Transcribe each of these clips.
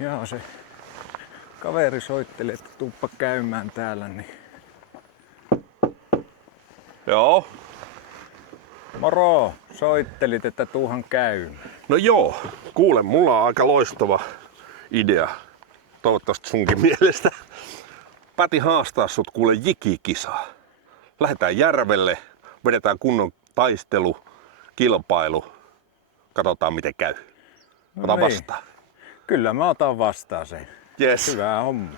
Joo, se kaveri soitteli, että tuuppa käymään täällä, niin... Joo. Moro! Soittelit, että tuuhan käymään. No joo, kuule, mulla on aika loistava idea. Toivottavasti sunkin mielestä. Päätin haastaa sut kuule jikikisaa. Lähdetään järvelle, vedetään kunnon taistelu, kilpailu. Katsotaan miten käy. Ota niin. vastaan. Kyllä mä otan vastaan sen. Jes. Hyvää homma.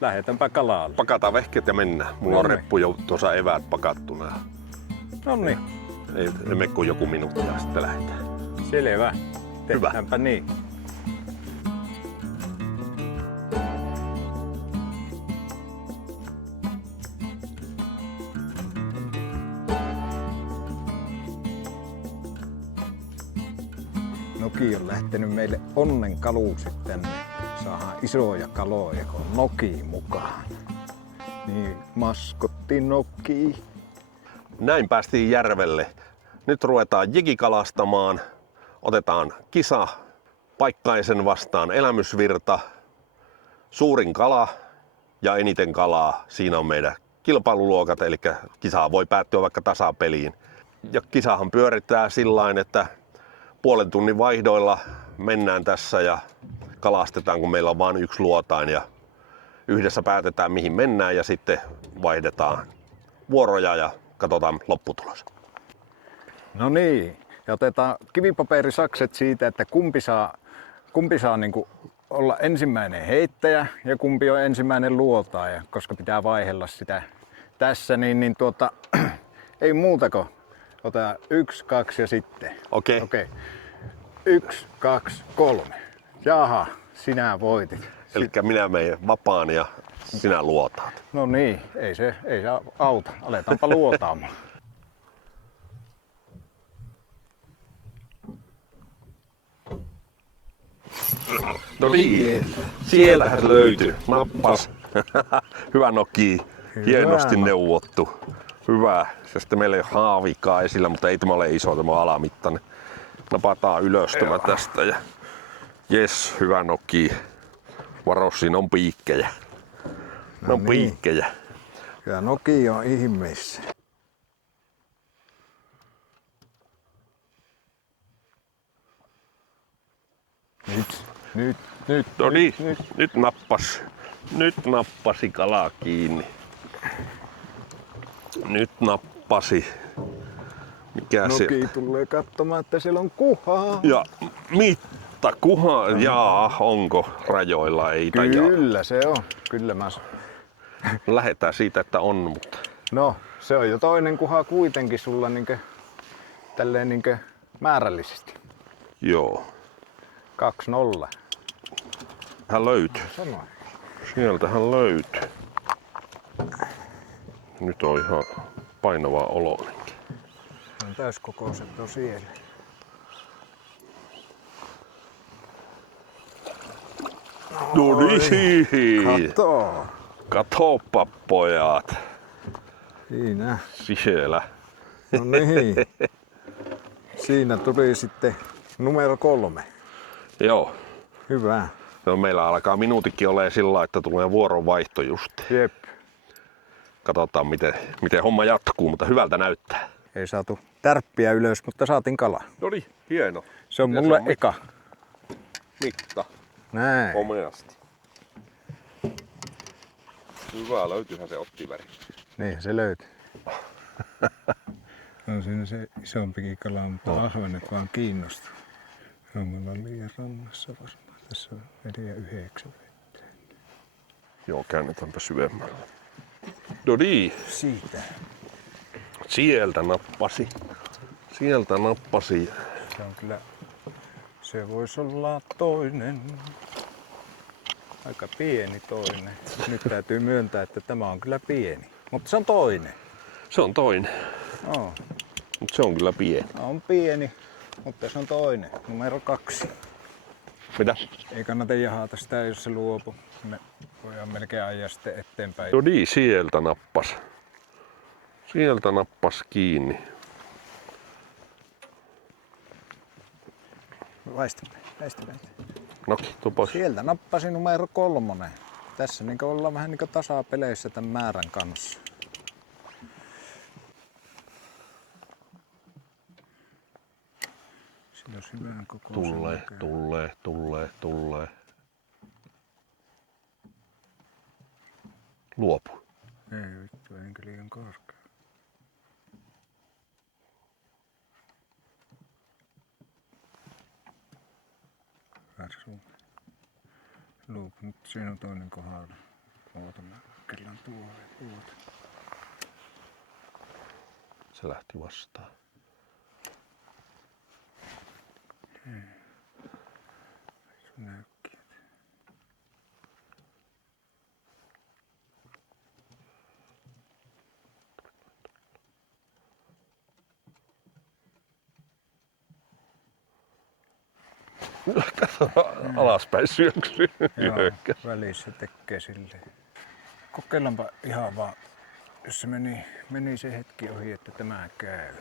Lähetänpä kalaalle. Pakataan vehkeet ja mennään. Mulla on reppu jo tuossa eväät pakattuna. Noniin. Ei mene kuin joku minuutti ja sitten lähdetään. Selvä. Hyvä. Tehdäänpä niin. Noki on lähtenyt meille onnenkaluukset tänne. Saadaan isoja kaloja, kun on Noki mukaan. Niin, maskotti Noki. Näin päästiin järvelle. Nyt ruvetaan jigikalastamaan. Otetaan kisa, paikkaisen vastaan elämysvirta, suurin kala ja eniten kalaa. Siinä on meidän kilpailuluokat, eli kisaa voi päättyä vaikka tasapeliin. Ja kisahan pyörittää sillain, että puolen tunnin vaihdoilla mennään tässä ja kalastetaan, kun meillä on vain yksi luotain ja yhdessä päätetään mihin mennään ja sitten vaihdetaan vuoroja ja katsotaan lopputulos. No niin, ja otetaan kivipaperisakset siitä, että kumpi saa niinku olla ensimmäinen heittäjä ja kumpi on ensimmäinen luotaaja, koska pitää vaihella sitä tässä, niin ei muuta kuin otetaan 1, 2 ja sitten. Okei. 1, 2, 3. Jaha, sinä voitit. Eli minä menen vapaan ja sinä luotaat. No niin, ei se auta. Aletaanpa luotaamaan. No niin, sieltähän löytyy. Nappas. Hyvä Noki. Hienosti neuvottu. Hyvä. Ja sitten meillä ei ole haavikaa esillä, mutta ei tämä ole iso, tämä on alamittainen. Napataan ylös tämä tästä ja jes, hyvä Noki. Varo, siinä on piikkejä. No on piikkejä. Kyllä Noki on ihmeessä. Nyt. No niin, nyt nappas. Nyt nappasi kalaa kiinni. Nyt nappasi. Mikä Noki se? tulee katsomaan, että siellä on kuhaa. Ja mitta kuha. Jaa, onko rajoilla? Ei tajaa. Kyllä se on. Kyllä mä... Lähetään siitä, että on, mutta... No, se on jo toinen kuha kuitenkin sulla tälleen määrällisesti. Joo. 2-0. Hän löytyy. Sanoin. Sieltähän löytyy. Nyt on ihan painava oloinenkin. On täyskokoiset on siellä. No niin. Kato. Katoppa pojat. Siinä. Siellä. No niin. Siinä tuli sitten numero 3. Joo. Hyvä. No, meillä alkaa minuutikin olemaan sillä, että tulee vuoronvaihto just. Jep. Katsotaan miten homma jatkuu, mutta hyvältä näyttää. Ei saatu tärppiä ylös, mutta saatiin kala. No niin, hieno. Se on mulle eka. Mitta. Näin. Komeasti. Hyvä, löytyyhän se ottiväri. Niin, se löytyy. On siinä se isompikin kala, mutta ahvenet vaan kiinnostaa. No, me ollaan liian rannassa varmaan. Tässä on 4,9 vettä. Joo, käännetäänpä syvemmälle. No niin, Siitä. sieltä nappasi. Sieltä nappasi. Se on kyllä... Se voisi olla toinen. Aika pieni toinen. Nyt täytyy myöntää, että tämä on kyllä pieni. Mutta se on toinen. Se on toinen, Oo. mutta se on kyllä pieni. On pieni, mutta se on toinen. Numero 2. Mitä? Ei kannata jahata sitä, jos se luopu. Me voidaan melkein ajaa sitten eteenpäin. No niin, sieltä nappas. Sieltä nappas kiinni. Väistäpäin. Noki, tuu pois. Sieltä nappasin numero 3. Tässä niin ollaan vähän niin tasapeleissä tämän määrän kanssa. Siinä on hyvän kokoisen. Tulee. Luopu. Ei vittu, enkä liian korkea. Luupu, mutta siinä on toinen kohdalla. Oota, mä kellaan tuohon. Se lähti vastaan. Näykkiä. Alaspäin syöksy. Joo, välissä tekee silleen. Kokeillaanpa ihan vaan, jos se meni se hetki ohi, että tämä käy.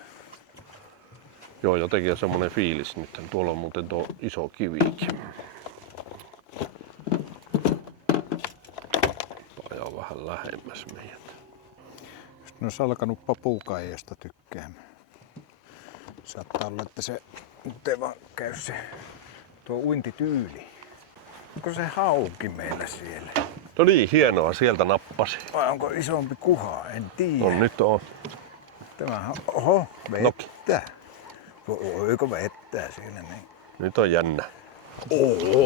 Joo, jotenkin on semmonen fiilis nyt. Tuolla on muuten tuo iso kivikin. Ajaa vähän lähemmäs meidät. Sitten olisi alkanut papukaijasta tykkäämään. Saattaa olla, että se nyt ei vaan käy se tuo uintityyli. Onko se hauki meillä siellä? No niin, hienoa, sieltä nappasi. Vai onko isompi kuha? En tiedä. No nyt on. Tämähän, oho, Noki. vettä. Voiko vettää siellä niin? Nyt on jännä.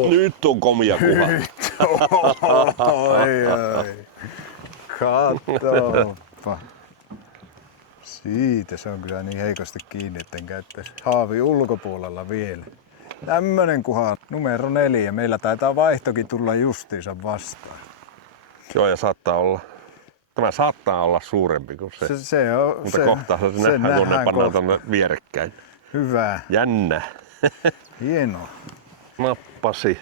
Nyt on komia kuha. Oi. Katsopa. Siitä se on kyllä niin heikosti kiinni, etten käyttäisi haavi ulkopuolella vielä. Tämmönen kuha numero 4. Meillä taitaa vaihtokin tulla justiinsa vastaan. Joo, ja tämä saattaa olla suurempi kuin se. Se on, Mutta kohta se nähdään, kun ne pannaan tänne vierekkäin. Hyvä. Jännä. Hienoa. Nappasi.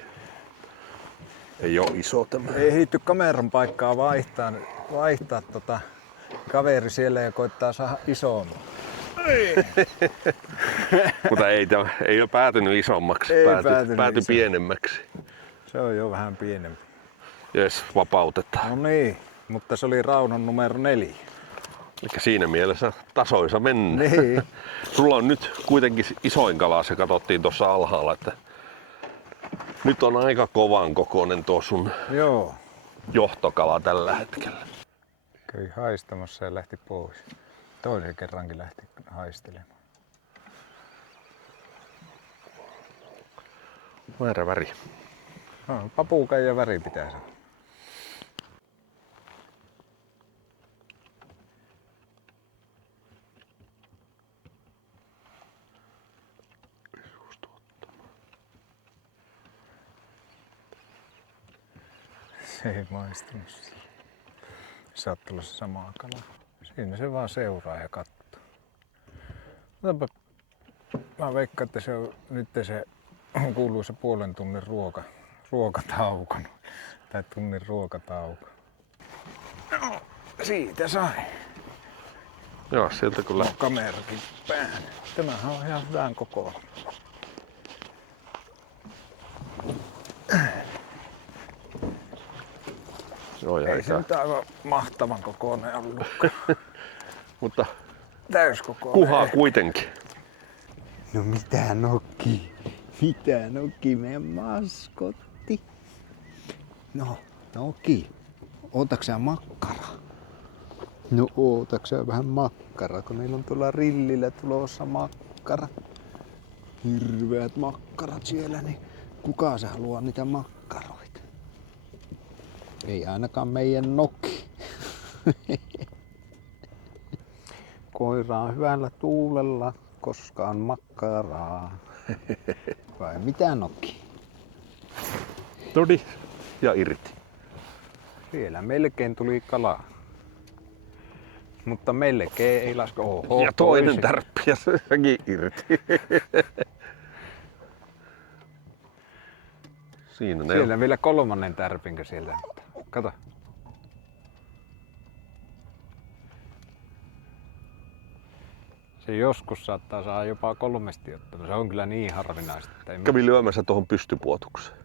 Ei oo iso tämä. Ei hiitty kameran paikkaa vaihtaa kaveri siellä ja koittaa saada isomman. Mutta ei ole päätynyt isommaksi. Ei Pääty päätynyt pienemmäksi. Se on jo vähän pienempi. Jes, vapautetaan. No niin, mutta se oli raunan numero 4. Eli siinä mielessä tasoisa mennä. Niin. Sulla on nyt kuitenkin isoin kala, se katsottiin tuossa alhaalla, että nyt on aika kovan kokoinen tuo sun Joo. johtokala tällä hetkellä. Kävi haistamassa ja lähti pois. Toisen kerrankin lähti haistelemaan. Väärä väri. No, papukaija väri pitää saada. Se ei maistunut sille. Saattaa olla se sama kala. Siinä se vaan seuraa ja katsoo. Otapa. Mä veikkaan, että se on nyt se kuuluisa puolen tunnin ruokatauko. Tai tunnin ruokatauko. No, siitä sai. Joo, sieltä kun lähti. Kamerakin pään. Tämähän on ihan hyvän kokoinen. Joo, ja Ei se nyt aivan mahtavan kokoinen ollut. mutta Täyskokoinen. kuhaa kuitenkin. No mitä Nokki? Mitä Nokki, meidän maskotti? No, Nokki, ootatko sä makkaraa? No ootatko sä vähän makkaraa, kun meillä on tuolla rillillä tulossa makkara. Hirveät makkarat siellä, niin kuka se haluaa niitä makkaroita? Ei ainakaan meidän Nokki. Koira on hyvällä tuulella, koska on makkaraa. Vai mitä Nokki? Todi ja irti. Siellä melkein tuli kalaa. Mutta melkein ei laske. Oho, Ja toinen tärppi ja sekin irti. Siinä ne Siellä vielä 3. tärpinkö sieltä. Kato. Se joskus saattaa saada jopa 3 ottaa. Se on kyllä niin harvinaista. Että ei kävi lyömässä tuohon pystypuotukseen.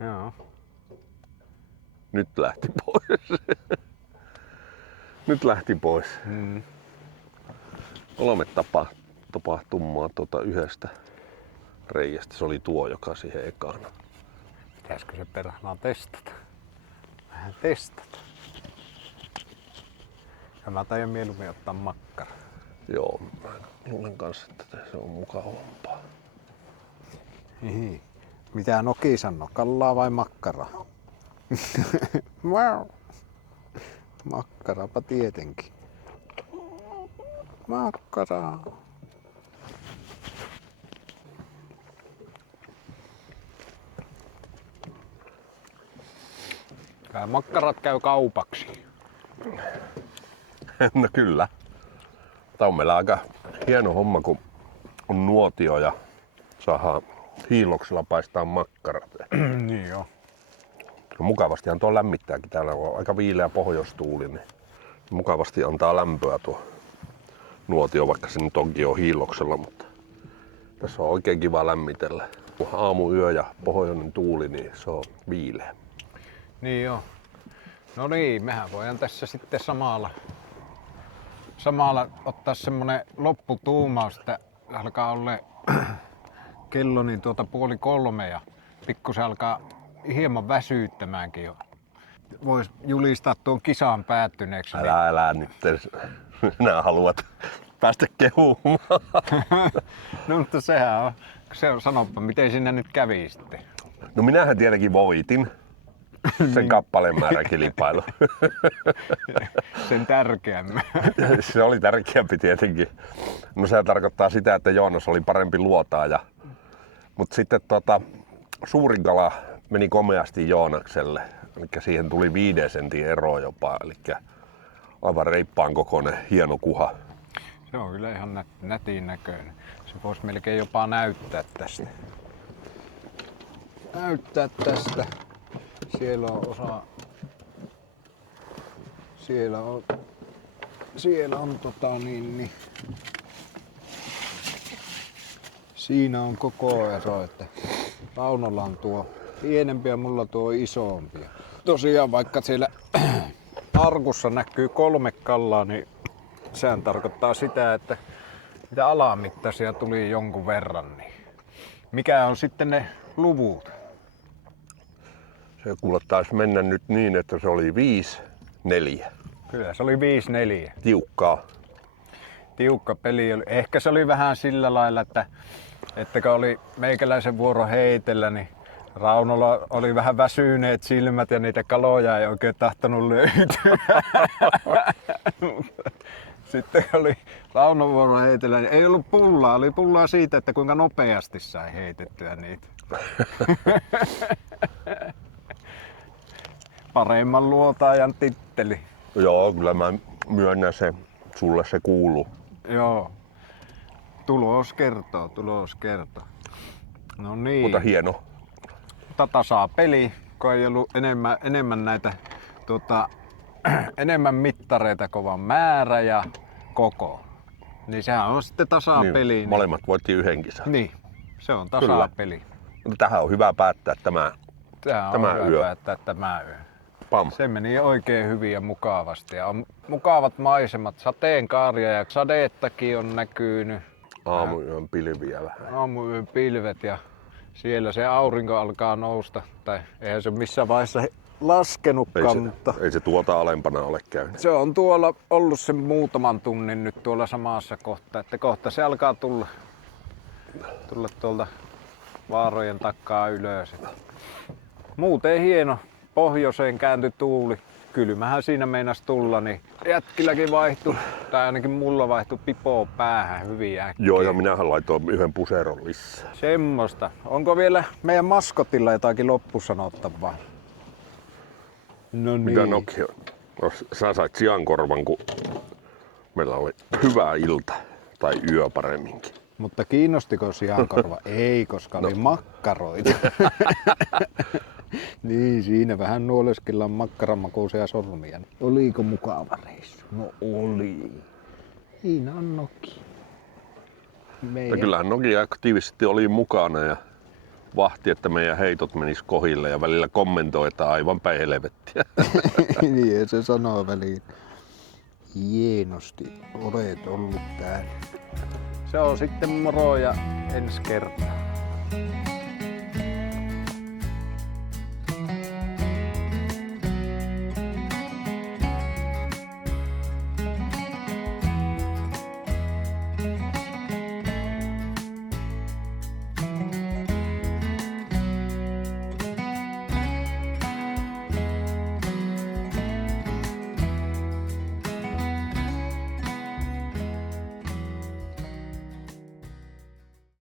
Joo. Nyt lähti pois. Nyt lähti pois. 3 tapahtumaa yhdestä reiästä. Se oli tuo, joka siihen ekana. Pitäisikö se perhanaan testata? Vähän testata. Ja mä taidan mieluummin ottaa makkara. Joo, mä luulen kanssa, että se on mukavampaa. Mitä Noki sanoo? Kallaa vai makkaraa? Makkarapa tietenkin. Makkaraa. Makkarat käy kaupaksi. No kyllä. Tää on meillä aika hieno homma, kun on nuotio ja saadaan hiiloksella paistaa makkarat. Niin joo. No, mukavastihan tuo lämmittääkin. Täällä on aika viileä pohjoistuuli, niin mukavasti antaa lämpöä tuo nuotio, vaikka se nyt onkin jo hiiloksella, mutta tässä on oikein kiva lämmitellä. Kun aamu, yö ja pohjoinen tuuli, niin se on viileä. Niin joo. No niin, mehän voidaan tässä sitten samalla ottaa semmonen lopputuumaus, että alkaa olla kello niin 2:30 ja pikkusen alkaa hieman väsyyttämäänkin jo. Vois julistaa tuon kisan päättyneeksi. Älä nyt, sinä haluat päästä kehumaan. No mutta sehän on. Sanoppa, miten sinne nyt kävi sitten? No minähän tietenkin voitin sen kappalemääräkilpailu. Sen tärkeämmän. Se oli tärkeämpi tietenkin. No se tarkoittaa sitä, että Joonas oli parempi luotaaja. Mutta sitten suurin kala meni komeasti Joonakselle. Eli siihen tuli 5 sentin ero jopa. Eli aivan reippaan kokoinen hieno kuha. Se on kyllä ihan nätin näköinen. Se voisi melkein jopa näyttää tästä. Siellä on osa. Siellä on siinä on koko ero, että Raunolla on tuo pienempi ja mulla tuo isompi. Tosiaan vaikka siellä arkussa näkyy 3 kallaa, niin sehän tarkoittaa sitä, että mitä alamittaisia tuli jonkun verran. Niin mikä on sitten ne luvut? Se kuule taisi mennä nyt niin, että se oli 5-4. Kyllä se oli 5-4. Tiukkaa. Tiukka peli. Ehkä se oli vähän sillä lailla, että kun oli meikäläisen vuoro heitellä, niin Raunolla oli vähän väsyneet silmät ja niitä kaloja ei oikein tahtonut löytyä. Sitten oli Raunon vuoro heitellä, niin ei ollut pullaa. Oli pullaa siitä, että kuinka nopeasti sai heitettyä niitä. Paremman luotaajan titteli. Joo, kyllä mä myönnän se. Sulle se kuuluu. Joo. Tulos kertoo. No niin. Mutta hieno. Tasapeli, kun ei ollut enemmän näitä enemmän mittareita kovan määrä ja koko. Niin sehän on sitten tasapeli. Niin, molemmat voitti 1 kisan. Niin, se on tasapeli. Mutta tähän on hyvä päättää tämä yö. Tämä yö. Pam. Se meni oikein hyvin ja mukavasti. Ja on mukavat maisemat, sateenkaaria ja sadeettakin on näkynyt. Aamuyön pilviä vähän. Aamuyön pilvet ja siellä se aurinko alkaa nousta. Tai eihän se missään vaiheessa laskenutkaan, mutta ei se tuota alempana ole käynyt. se on tuolla ollut sen muutaman tunnin nyt tuolla samassa kohtaa, että kohta se alkaa tulla tuolta vaarojen takaa ylös. Muuten hieno. Pohjoiseen kääntyi tuuli. Kylmähän siinä meinasi tulla, niin jätkilläkin vaihtui, tai ainakin mulla vaihtui pipo päähän hyvin äkkiä. Joo, ja minähän laitoin 1 puseron lisää. Semmosta. Onko vielä meidän maskotilla jotakin loppusanottavaa? No niin. Mitä Nokia? No, sä sait siankorvan, kun meillä oli hyvä ilta. Tai yö paremminkin. Mutta kiinnostiko siankorva? Ei, koska oli makkaroita. Niin, siinä vähän nuoleskellaan makkaramakuisia sormia. Oliko mukava reissu? No oli. Siinä on Nokia. Kyllähän Nokia aktiivisesti oli mukana ja vahti, että meidän heitot menis kohille ja välillä kommentoitaan aivan päin helvettiä. Niin se sanoo väliin. Hienosti olet ollut täällä. Se on sitten moro ja ensi kertaa.